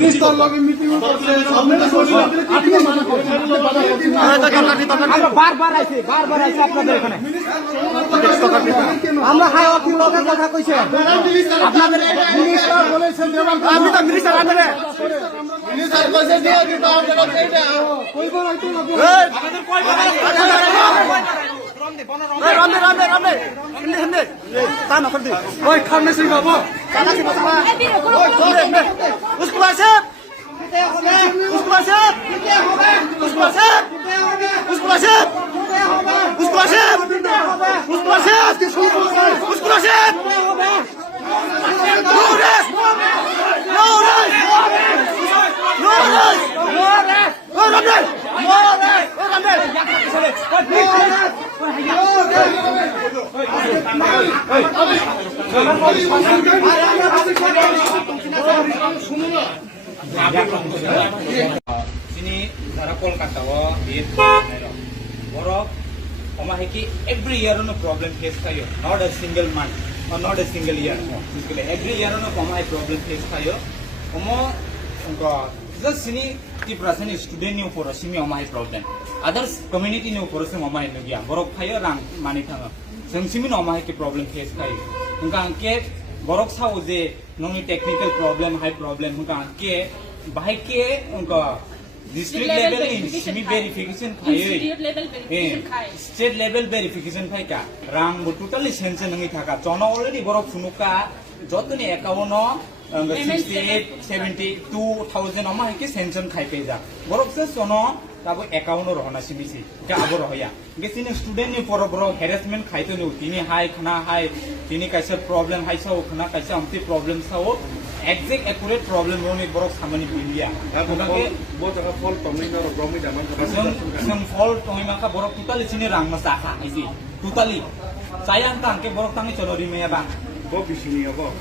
minister লগে meeting করছে আপনি মানা করছেন বারবার আইছে আপনাদের এখানে আমরা হাই অথি লোকের কথা কইছে আপনাদের মিনিস্টার বলেছেন আমি তো মিনিস্টার আপনাদের মিনিস্টার কইছে দিয়ে দিতে আপনারা সেইটা কইবার আইতো না আমাদের কয়বার রামদে তা না করে দে ওই খামনে সিং বাবু কানাসি বাবা মুশকিল আছে মুশকিল আছে মুশকিল আছে মুশকিল আছে মুশকিল আছে মুশকিল আছে মুশকিল আছে নো রেস নো রেস নো রেস নো রেস ও রামদে নো রেস ও রামদে sini cara Kolkata dia borok omahiki every year no problem face kayo not a single month or not a single year every year no omahai problem face kayo omo just sini ki prasani student new for simi omahai problem others community new for simi omahai no gya borok kayo rang mani thanga जों simi no omahai ki problem face kayo hingga angke borok sao je noni technical problem high problem hingga angke bahai ke angka district level in simi verification khai state level verification khai ka rang bo totally sense ngi thaka chono already borok funuka jotoni account 68 72,000 omah ke sanction khai peja borok se sono tabo account rohna simisi ka abo rohya gesine student ni poro borok harassment khaito ni tini hai khana hai tini kaisa problem hai sao khana kaisa amti problem sao exact accurate problem roni borok samani bilia bo jaga fol tomni na promi jaman sem fol tomni maka borok totally sini rang na sakha isi totally sayang tang ke borok tangi cholo ri meya ba bo bisini abo